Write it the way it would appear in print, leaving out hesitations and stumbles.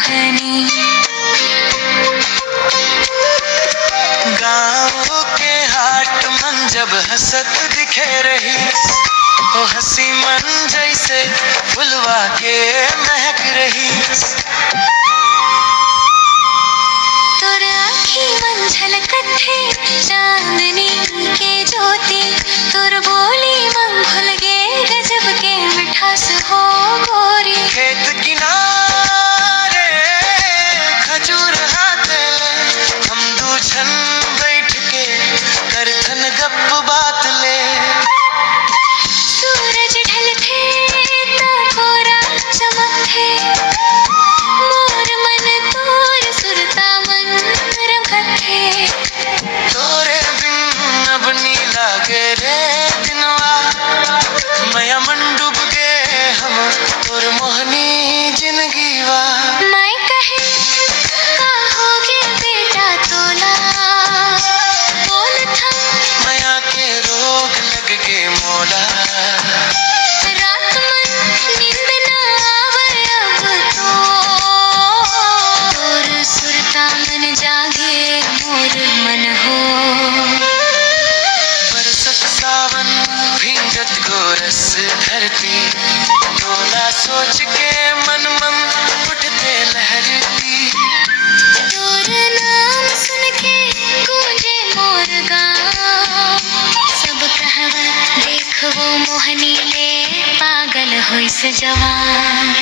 मोहनी। गाँव के हाट मन जब हंसत दिखे रही, ओ हंसी मन जैसे फुलवा के महक रही। तोर आँखी मन झलकत है चांदनी के ज्योति, तोर बोली मन भुल गे गजब के मिठास हो गोरी। खेत किनारे खजूर हाथे ले, हम दूछन बैठ के करथन गप बात ले। सूरज ढलथे ता कोरा चमकथे, मोर मन तोर सुरता मन रंगथे। तोरे बिन अब नी लागे रे दिनवा, मया मन डूब गे हम तोर मोहनी जिंदगी वा। मैं कहे का होगे बेटा तोला, बोल था मया के रोग लग गे मोला। रात मन नींद ना आवे अब तो, तोर सुरता मन जागे मोर मन हो। बरसत सावन भींजत गोरस धरती, तोला सोच के मन मन उठते लहरती। तोर नाम सुन के गूंजे मोर गाँव, सब कहवत देख वो मोहनी ले पागल होइस जवान।